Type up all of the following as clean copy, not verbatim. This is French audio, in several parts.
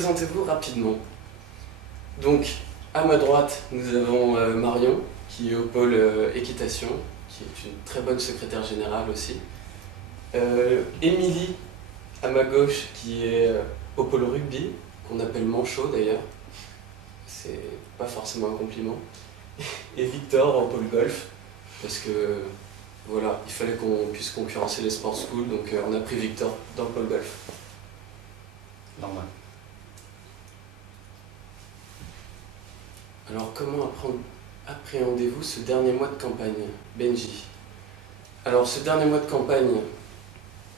présentez-vous rapidement. Donc, à ma droite, nous avons Marion, qui est au pôle équitation, qui est une très bonne secrétaire générale aussi. Émilie, à ma gauche, qui est au pôle rugby, qu'on appelle manchot d'ailleurs. C'est pas forcément un compliment. Et Victor au pôle golf, parce que voilà, il fallait qu'on puisse concurrencer les sports schools, donc on a pris Victor dans le pôle golf. Normal. Alors comment appréhendez-vous ce dernier mois de campagne, Benji? Alors ce dernier mois de campagne,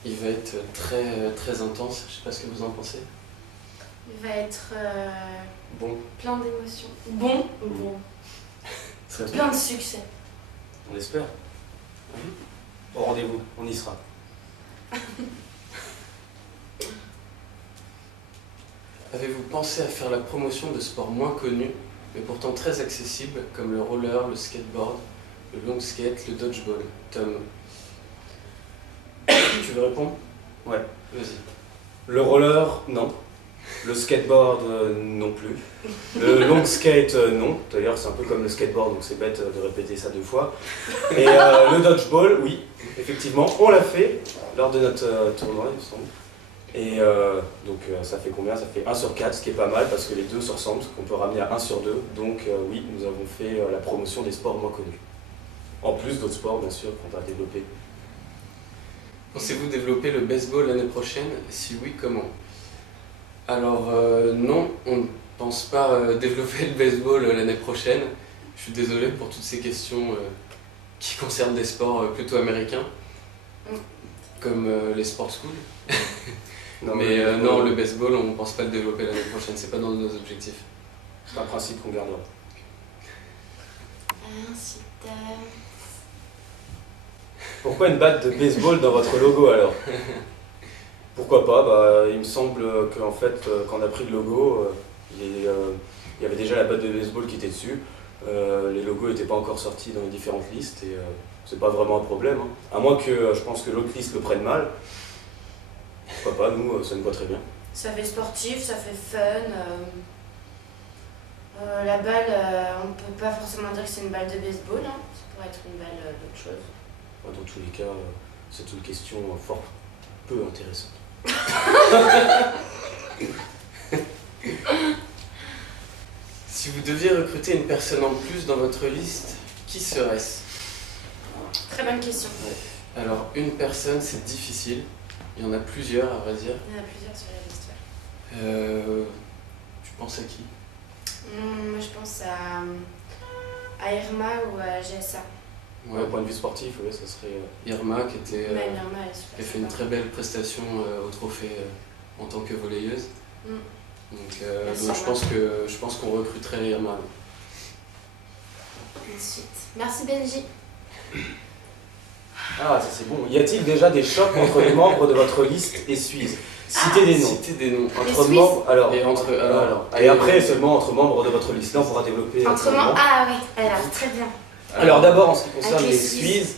il va être très intense, je sais pas ce que vous en pensez. Il va être Bon. plein d'émotions. Bon. Plein de succès. On espère. Oui. Au rendez-vous, on y sera. Avez-vous pensé à faire la promotion de sports moins connus, mais pourtant très accessibles, comme le roller, le skateboard, le long skate, le dodgeball? Tom, tu veux répondre? Ouais. Vas-y. Le roller, non. Le skateboard, non plus. Le long skate, non. D'ailleurs, c'est un peu comme le skateboard, donc c'est bête de répéter ça 2 fois. Et le dodgeball, oui, effectivement, on l'a fait lors de notre tournoi, il me semble. Et donc ça fait combien? Ça fait 1 sur 4, ce qui est pas mal parce que les deux se ressemblent, qu'on peut ramener à 1 sur 2. Donc oui, nous avons fait la promotion des sports moins connus. En plus d'autres sports, bien sûr, qu'on va développer. Pensez-vous développer le baseball l'année prochaine? Si oui, comment? Alors non, on ne pense pas développer le baseball l'année prochaine. Je suis désolé pour toutes ces questions qui concernent des sports plutôt américains, comme les sports schools. Non, Mais non, le baseball, on ne pense pas le développer l'année prochaine, c'est pas dans nos objectifs. C'est un principe qu'on gardera. Ainsi Pourquoi une batte de baseball dans votre logo alors? Pourquoi pas? Il me semble qu'en fait, quand on a pris le logo, il y avait déjà la batte de baseball qui était dessus. Les logos n'étaient pas encore sortis dans les différentes listes et c'est pas vraiment un problème. Hein. À moins que je pense que l'autre liste le prenne mal. Pourquoi pas, nous, ça nous va très bien. Ça fait sportif, ça fait fun. La balle, on ne peut pas forcément dire que c'est une balle de baseball. Hein. Ça pourrait être une balle d'autre chose. Dans tous les cas, c'est une question fort peu intéressante. Si vous deviez recruter une personne en plus dans votre liste, qui serait-ce? Très bonne question. Alors, une personne, c'est difficile. Il y en a plusieurs, à vrai dire. Il y en a plusieurs sur la liste. Tu penses à qui? Moi, je pense à Irma ou à GSA. Ouais, Au point de vue sportif, oui, ça serait... Irma, qui était, Même Irma, elle est super qui a fait une sympa. très belle prestation au trophée en tant que volleyeuse. Donc, Merci, donc je pense qu'on recruterait Irma. Ensuite. Merci Benji. Ah, ça c'est bon. Y a-t-il déjà des chocs entre les membres de votre liste et Suisse? Citez des noms. Citez des noms. Entre Suisses membres, alors, Et entre- et après seulement entre membres de votre liste. Là, on pourra développer. Entre membres. Ah oui, alors très bien. Alors d'abord, en ce qui concerne Avec les les Suisses. Suisses,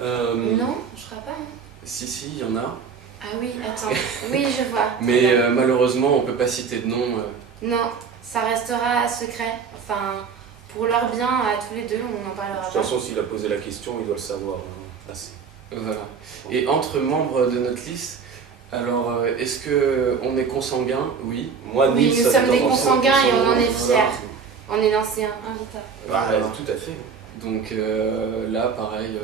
Non, je crois pas. Hein. Si, il y en a. Ah oui, attends. Oui, je vois. Mais malheureusement, on peut pas citer de nom. Non, ça restera secret. Enfin, pour leur bien, à tous les deux, on n'en parlera de toute pas. façon, s'il a posé la question, il doit le savoir. Hein. Assez. Voilà. Et entre membres de notre liste, alors est-ce que on est consanguin? Oui. Moi, Oui, Nice, nous ça sommes fait des tendance- consanguins et on en est Voilà. fiers. On est l'ancien invita. Ah, Voilà. tout à fait. Donc là, pareil.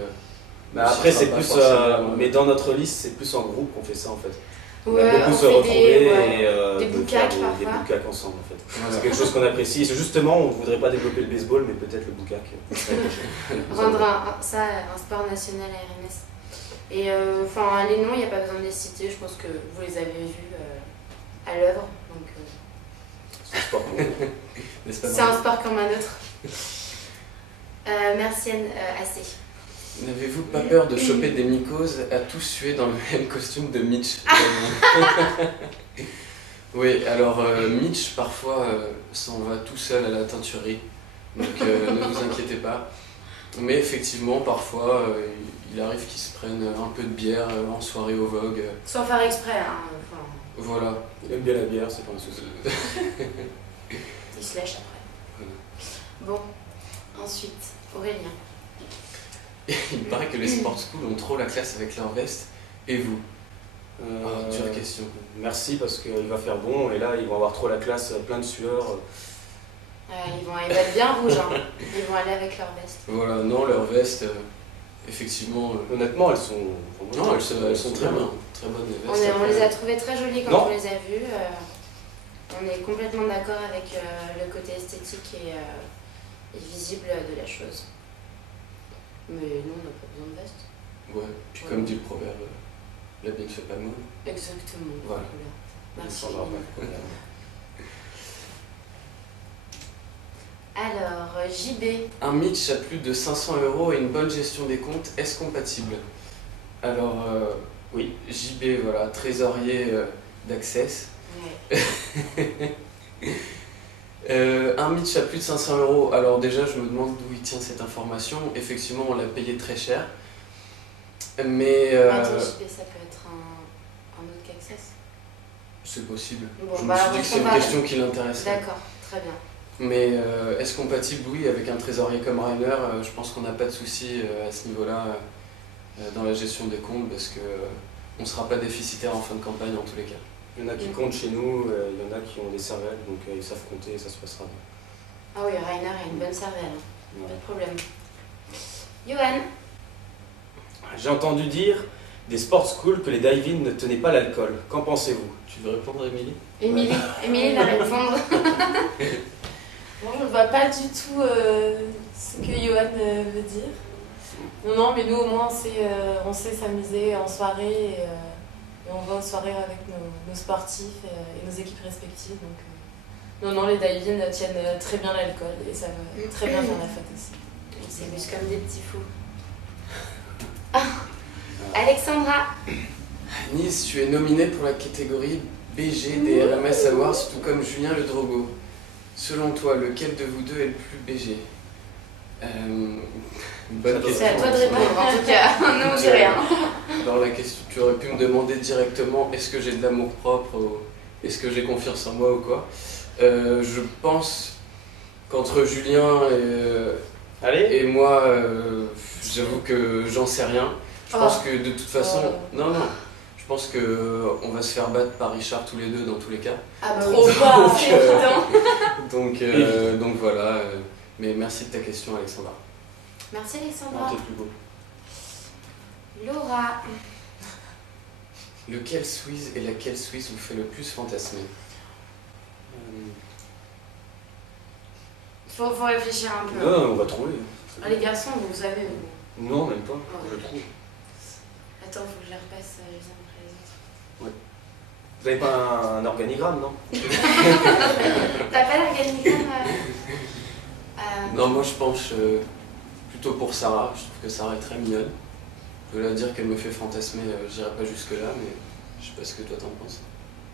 Mais après, ça c'est sera pas plus. forcément, Mais dans notre liste, c'est plus en groupe qu'on fait ça en fait. On Ouais, a beaucoup on se fait retrouver des et des de boucaques faire des parfois. boucaques ensemble en fait. Voilà. C'est quelque chose qu'on apprécie. C'est justement, on ne voudrait pas développer le baseball, mais peut-être le boucaque. Rendre ça un sport national à RMS. Et enfin, les noms, il n'y a pas besoin de les citer. Je pense que vous les avez vus à l'œuvre. Donc, C'est un sport qu'on- N'est-ce pas c'est un sport comme un autre. Merci AC. N'avez-vous pas peur de choper des mycoses à tous suer dans le même costume de Mitch? Oui, alors Mitch parfois s'en va tout seul à la teinturerie, donc ne vous inquiétez pas. Mais effectivement, parfois, il arrive qu'ils se prennent un peu de bière en soirée au Vogue. Sans faire exprès. Hein. Enfin, Voilà. Il aime bien la bière, c'est pas un souci. Il se lèche après. Voilà. Bon, ensuite, Aurélien. Il paraît que les sport schools ont trop la classe avec leur veste. Et vous? Dure question. Merci parce qu'il va faire bon et là ils vont avoir trop la classe, plein de sueur. Ils vont être bien rouges, hein. Ils vont aller avec leur veste. Voilà, non, leurs vestes, effectivement. Honnêtement, elles sont. Non, elles sont très bien. Très bonnes les vestes. On les a trouvées très jolies quand on les a vues. On est complètement d'accord avec le côté esthétique et visible de la chose. Mais nous, on n'a pas besoin de veste. Ouais, puis comme dit le proverbe, l'habit ne fait pas mal. Exactement. Voilà. Merci. On s'en va pas. Alors, JB. Un Mitch à plus de 500 € et une bonne gestion des comptes, est-ce compatible? Alors, oui, JB, voilà, trésorier d'Access. Ouais. Un Mitch à plus de 500 €, alors déjà je me demande d'où il tient cette information. Effectivement, on l'a payé très cher. Mais. Attends, JB, ça peut être un autre qu'Access. C'est possible. Bon, je me suis dit que c'est une question qui l'intéresse. D'accord, très bien. Mais est-ce compatible? Oui, avec un trésorier comme Rainer, je pense qu'on n'a pas de souci à ce niveau-là dans la gestion des comptes parce qu'on ne sera pas déficitaire en fin de campagne en tous les cas. Il y en a qui comptent chez nous, il y en a qui ont des cervelles, donc ils savent compter et ça se passera bien. Ah oui, Rainer a une bonne cervelle, hein. Ouais. Pas de problème. Johan. J'ai entendu dire des sports schools que les dive-in ne tenaient pas l'alcool. Qu'en pensez-vous? Tu veux répondre, Émilie? Émilie va répondre. Bon, je ne vois pas du tout ce que Johan veut dire. Non, mais nous au moins on sait s'amuser en soirée et on va aux soirées avec nos sportifs et nos équipes respectives. Donc, non, les dive-in tiennent très bien l'alcool et ça va très bien faire la fête aussi. On s'amuse comme des petits fous. Alexandra. Nice, tu es nominée pour la catégorie BG des RMS Awards, tout comme Julien Le Drogo. Selon toi, lequel de vous deux est le plus BG? Bonne question. C'est à toi de répondre en tout cas. Nous on dit rien. Alors la question, tu aurais pu me demander directement est-ce que j'ai de l'amour propre ou est-ce que j'ai confiance en moi ou quoi. Je pense qu'entre Julien et moi, j'avoue que j'en sais rien. Je pense que de toute façon, non, je pense que on va se faire battre par Richard tous les deux dans tous les cas. Ah bah Trop oui, fort, c'est évident. Donc voilà. Mais merci de ta question, Alexandra. Merci Ah, Alexandra. t'es plus beau. Laura. Lequel Suisse et laquelle Suisse vous fait le plus fantasmer? Faut réfléchir un peu. Non, on va trouver. Ah, les garçons, vous savez. Non, même pas. Ouais. Je trouve. Attends, faut que je les repasse les uns après les autres. Vous n'avez pas un organigramme, non? T'as pas l'organigramme Non, moi je penche plutôt pour Sarah. Je trouve que Sarah est très mignonne. De la dire qu'elle me fait fantasmer, j'irai pas jusque-là, mais je sais pas ce que toi t'en penses.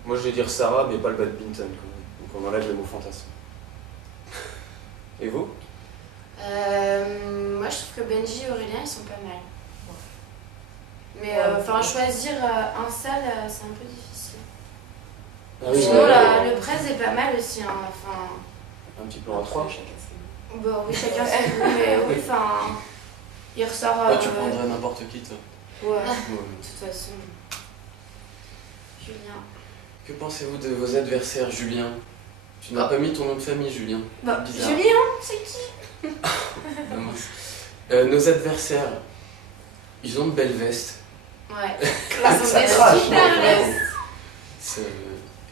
Moi je vais dire Sarah, mais pas le badminton. Donc on enlève le mot fantasme. Et vous? Moi je trouve que Benji et Aurélien ils sont pas mal. Mais enfin choisir un seul c'est un peu difficile. Ah oui, Sinon ouais. le presse est pas mal aussi. Hein. Enfin, Un petit peu en 3. bon, oui, chacun son goût, mais oui, enfin. Il ressort. Tu prendrais n'importe qui, toi. Ouais, Ouais. de toute façon. Julien. Que pensez-vous de vos adversaires, Julien? Tu n'as pas mis ton nom de famille, Julien. Bah, Bizarre. Julien, c'est qui? Ah, mince. Nos adversaires, ils ont de belles vestes. Ouais. Ah, Ils ont ça des crache, super non, vestes.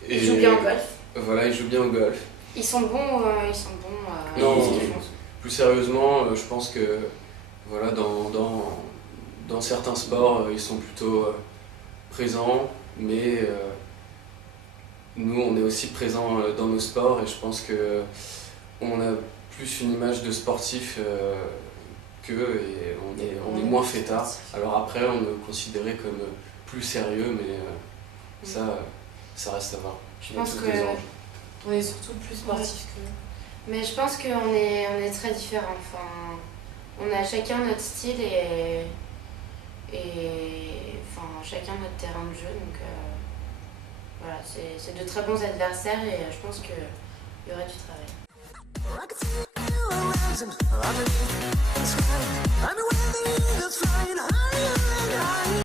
Et Ils jouent bien au golf. Voilà, ils jouent bien au golf. Ils sont bons. Non, dans ce qu'ils font. plus sérieusement, je pense que voilà, dans certains sports, ils sont plutôt présents, mais nous, on est aussi présents dans nos sports et je pense que on a plus une image de sportif qu'eux et on est moins fêtards. Alors après, on est considéré comme plus sérieux, mais ça reste à voir. Je pense que. On est surtout plus sportifs que. Mais je pense qu'on est très différents. Enfin, on a chacun notre style et enfin, chacun notre terrain de jeu. Donc Voilà, c'est de très bons adversaires et je pense qu'il y aura du travail.